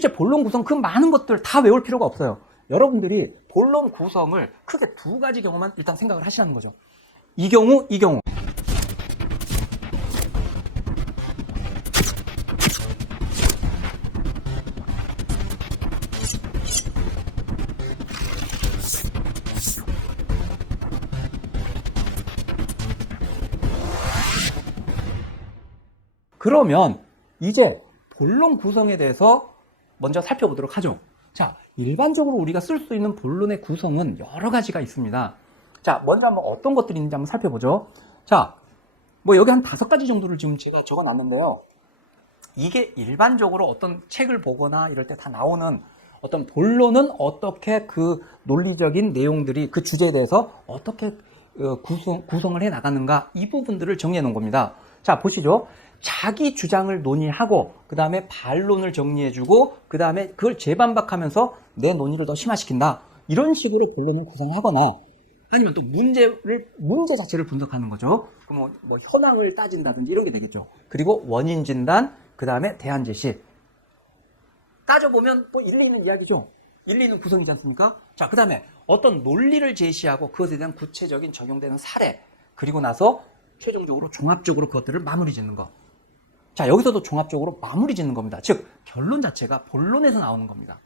실제 본론 구성 그 많은 것들 다 외울 필요가 없어요. 여러분들이 본론 구성을 크게 두 가지 경우만 일단 생각을 하시라는 거죠. 이 경우, 이 경우. 그러면 이제 본론 구성에 대해서 먼저 살펴보도록 하죠. 자, 일반적으로 우리가 쓸 수 있는 본론의 구성은 여러 가지가 있습니다. 자, 먼저 한번 어떤 것들이 있는지 한번 살펴보죠. 자, 뭐 여기 한 5가지 정도를 지금 제가 적어 놨는데요. 이게 일반적으로 어떤 책을 보거나 이럴 때 다 나오는 어떤 본론은 어떻게 그 논리적인 내용들이 그 주제에 대해서 어떻게 구성을 해 나가는가, 이 부분들을 정리해 놓은 겁니다. 자, 보시죠. 자기 주장을 논의하고 그 다음에 반론을 정리해주고 그 다음에 그걸 재반박하면서 내 논의를 더 심화시킨다. 이런 식으로 본론을 구성하거나 아니면 또 문제 자체를 분석하는 거죠. 그럼 뭐 현황을 따진다든지 이런 게 되겠죠. 그리고 원인 진단, 그 다음에 대안 제시. 따져보면 또 일리 있는 이야기죠. 일리 있는 구성이지 않습니까? 자, 그 다음에 어떤 논리를 제시하고 그것에 대한 구체적인 적용되는 사례, 그리고 나서 최종적으로 종합적으로 그것들을 마무리 짓는 거. 자, 여기서도 종합적으로 마무리 짓는 겁니다. 즉, 결론 자체가 본론에서 나오는 겁니다.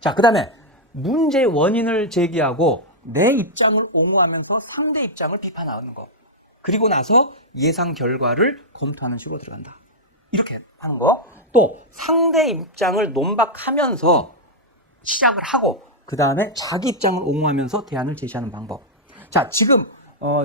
자, 그 다음에 문제의 원인을 제기하고 내 입장을 옹호하면서 상대 입장을 비판하는 거. 그리고 나서 예상 결과를 검토하는 식으로 들어간다. 이렇게 하는 거. 또 상대 입장을 논박하면서 시작을 하고 그 다음에 자기 입장을 옹호하면서 대안을 제시하는 방법. 자, 지금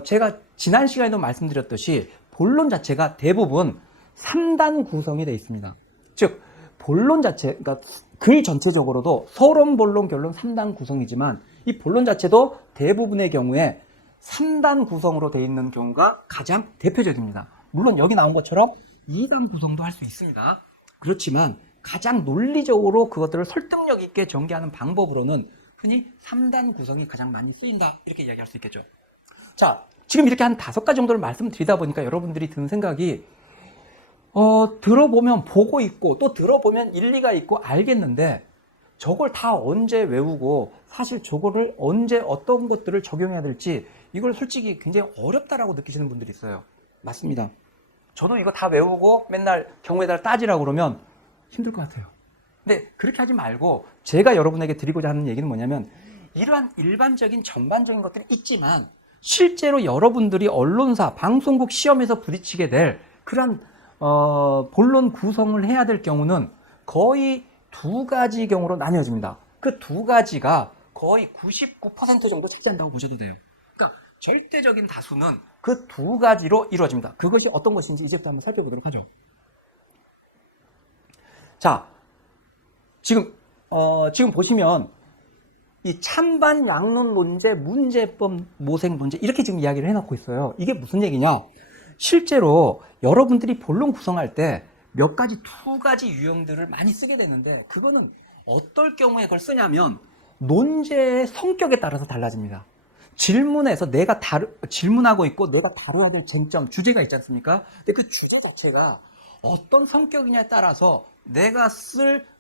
제가 지난 시간에도 말씀드렸듯이 본론 자체가 대부분 3단 구성이 되어 있습니다. 즉 본론 자체, 그러니까 글 전체적으로도 서론, 본론, 결론 3단 구성이지만 이 본론 자체도 대부분의 경우에 3단 구성으로 되어 있는 경우가 가장 대표적입니다. 물론 여기 나온 것처럼 2단 구성도 할 수 있습니다. 그렇지만 가장 논리적으로 그것들을 설득력 있게 전개하는 방법으로는 흔히 3단 구성이 가장 많이 쓰인다, 이렇게 이야기할 수 있겠죠. 자, 지금 이렇게 한 5가지 정도를 말씀드리다 보니까 여러분들이 드는 생각이 들어보면 보고 있고 또 들어보면 일리가 있고 알겠는데 저걸 다 언제 외우고 사실 저거를 언제 어떤 것들을 적용해야 될지 이걸 솔직히 굉장히 어렵다라고 느끼시는 분들이 있어요. 맞습니다. 저도 이거 다 외우고 맨날 경우에다 따지라고 그러면 힘들 것 같아요. 근데 그렇게 하지 말고 제가 여러분에게 드리고자 하는 얘기는 뭐냐면 이러한 일반적인 전반적인 것들이 있지만 실제로 여러분들이 언론사, 방송국 시험에서 부딪히게 될 그런 본론 구성을 해야 될 경우는 거의 2가지 경우로 나뉘어집니다. 그 2가지가 거의 99% 정도 차지한다고 보셔도 돼요. 그러니까 절대적인 다수는 그 2가지로 이루어집니다. 그것이 어떤 것인지 이제부터 한번 살펴보도록 하죠. 자, 지금 보시면 이 찬반 양론 논제, 문제법 모색 문제 이렇게 지금 이야기를 해놓고 있어요. 이게 무슨 얘기냐? 실제로 여러분들이 본론 구성할 때 몇 가지, 2가지 유형들을 많이 쓰게 되는데 그거는 어떨 경우에 그걸 쓰냐면 논제의 성격에 따라서 달라집니다. 질문에서 내가 질문하고 있고 내가 다뤄야 될 쟁점, 주제가 있지 않습니까? 근데 그 주제 자체가 어떤 성격이냐에 따라서 내가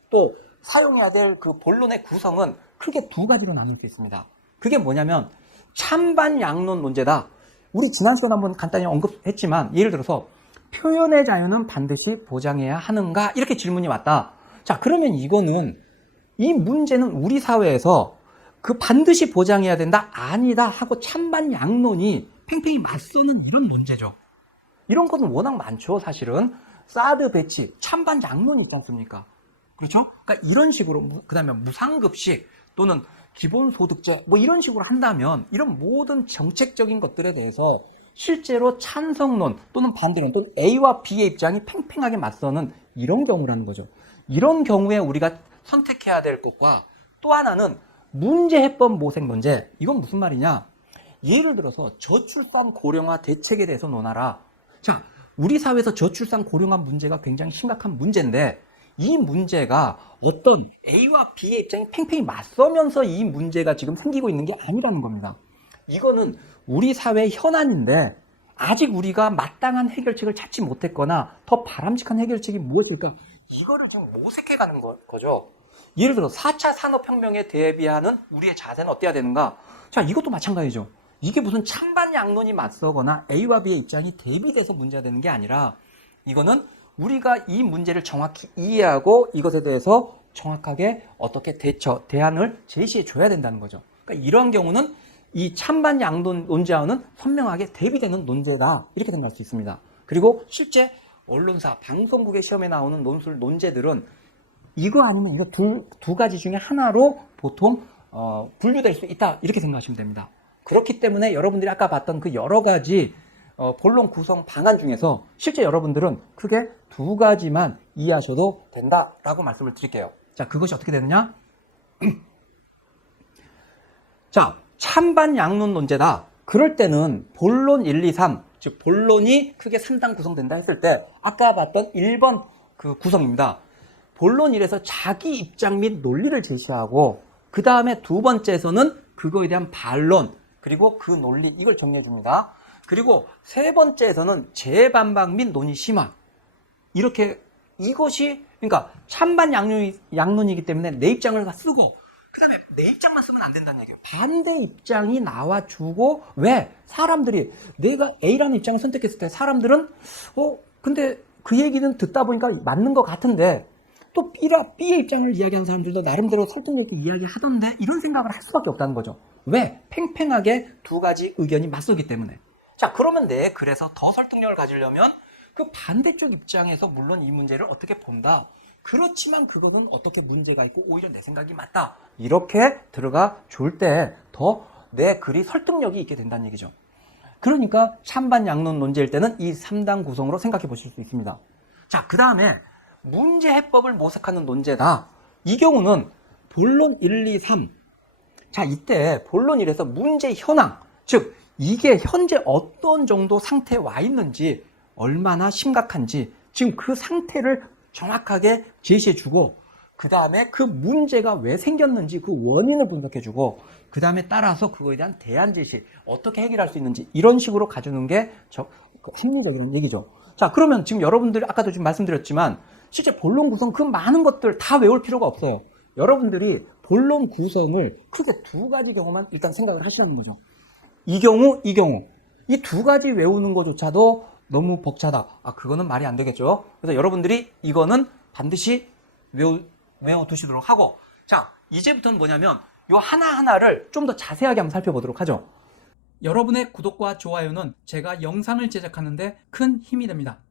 또 사용해야 될 그 본론의 구성은 크게 2가지로 나눌 수 있습니다. 그게 뭐냐면 찬반 양론 논제다. 우리 지난 시간에 한번 간단히 언급했지만 예를 들어서 표현의 자유는 반드시 보장해야 하는가? 이렇게 질문이 왔다. 자, 그러면 이 문제는 우리 사회에서 그 반드시 보장해야 된다? 아니다 하고 찬반 양론이 팽팽히 맞서는 이런 문제죠. 이런 것은 워낙 많죠, 사실은. 사드 배치, 찬반 양론 있지 않습니까? 그렇죠? 그러니까 이런 식으로, 그 다음에 무상급식 또는 기본소득제 뭐 이런 식으로 한다면 이런 모든 정책적인 것들에 대해서 실제로 찬성론 또는 반대론 또는 A와 B의 입장이 팽팽하게 맞서는 이런 경우라는 거죠. 이런 경우에 우리가 선택해야 될 것과 또 하나는 문제해법 모색 문제. 이건 무슨 말이냐? 예를 들어서 저출산 고령화 대책에 대해서 논하라. 자, 우리 사회에서 저출산 고령화 문제가 굉장히 심각한 문제인데 이 문제가 어떤 A와 B의 입장이 팽팽히 맞서면서 이 문제가 지금 생기고 있는 게 아니라는 겁니다. 이거는 우리 사회의 현안인데 아직 우리가 마땅한 해결책을 찾지 못했거나 더 바람직한 해결책이 무엇일까? 이거를 지금 모색해가는 거죠. 예를 들어 4차 산업혁명에 대비하는 우리의 자세는 어때야 되는가? 자, 이것도 마찬가지죠. 이게 무슨 찬반 양론이 맞서거나 A와 B의 입장이 대비돼서 문제가 되는 게 아니라 이거는 우리가 이 문제를 정확히 이해하고 이것에 대해서 정확하게 어떻게 대안을 제시해 줘야 된다는 거죠. 그러니까 이러한 경우는 이 찬반 양론 논제와는 선명하게 대비되는 논제다. 이렇게 생각할 수 있습니다. 그리고 실제 언론사, 방송국의 시험에 나오는 논제들은 이거 아니면 이거 두 가지 중에 하나로 보통 분류될 수 있다. 이렇게 생각하시면 됩니다. 그렇기 때문에 여러분들이 아까 봤던 그 여러 가지 본론 구성 방안 중에서 실제 여러분들은 크게 두 가지만 이해하셔도 된다라고 말씀을 드릴게요. 자, 그것이 어떻게 되느냐? 자, 찬반 양론 논제다. 그럴 때는 본론 1, 2, 3, 즉 본론이 크게 3단 구성된다 했을 때 아까 봤던 1번 그 구성입니다. 본론 1에서 자기 입장 및 논리를 제시하고 그 다음에 두 번째에서는 그거에 대한 반론 그리고 그 논리 이걸 정리해 줍니다. 그리고 세 번째에서는 재반박 및 논의 심화 이렇게 이것이 그러니까 찬반 양론이기 때문에 내 입장을 쓰고 그 다음에 내 입장만 쓰면 안 된다는 얘기예요. 반대 입장이 나와주고 왜? 사람들이 내가 A라는 입장을 선택했을 때 사람들은 근데 그 얘기는 듣다 보니까 맞는 것 같은데 또 B의 입장을 이야기하는 사람들도 나름대로 설득력 있게 이야기하던데 이런 생각을 할 수밖에 없다는 거죠. 왜? 팽팽하게 두 가지 의견이 맞서기 때문에. 자, 그러면 그래서 더 설득력을 가지려면 그 반대쪽 입장에서 물론 이 문제를 어떻게 본다. 그렇지만 그것은 어떻게 문제가 있고 오히려 내 생각이 맞다. 이렇게 들어가 줄 때 더 내 글이 설득력이 있게 된다는 얘기죠. 그러니까 찬반 양론 논제일 때는 이 3단 구성으로 생각해 보실 수 있습니다. 자, 그 다음에 문제 해법을 모색하는 논제다. 이 경우는 본론 1, 2, 3. 자, 이때 본론 1에서 문제 현황, 즉 이게 현재 어떤 정도 상태에 와 있는지 얼마나 심각한지 지금 그 상태를 정확하게 제시해주고 그 다음에 그 문제가 왜 생겼는지 그 원인을 분석해주고 그 다음에 따라서 그거에 대한 대안 제시 어떻게 해결할 수 있는지 이런 식으로 가주는 게 합리적인 얘기죠. 자, 그러면 지금 여러분들이 아까도 좀 말씀드렸지만 실제 본론 구성 그 많은 것들 다 외울 필요가 없어요. 여러분들이 본론 구성을 크게 두 가지 경우만 일단 생각을 하시라는 거죠. 이 경우 이 두 가지 외우는 것조차도 너무 벅차다. 그거는 말이 안 되겠죠. 그래서 여러분들이 이거는 반드시 외워두시도록 하고 자, 이제부터는 뭐냐면 요 하나하나를 좀 더 자세하게 한번 살펴보도록 하죠. 여러분의 구독과 좋아요는 제가 영상을 제작하는데 큰 힘이 됩니다.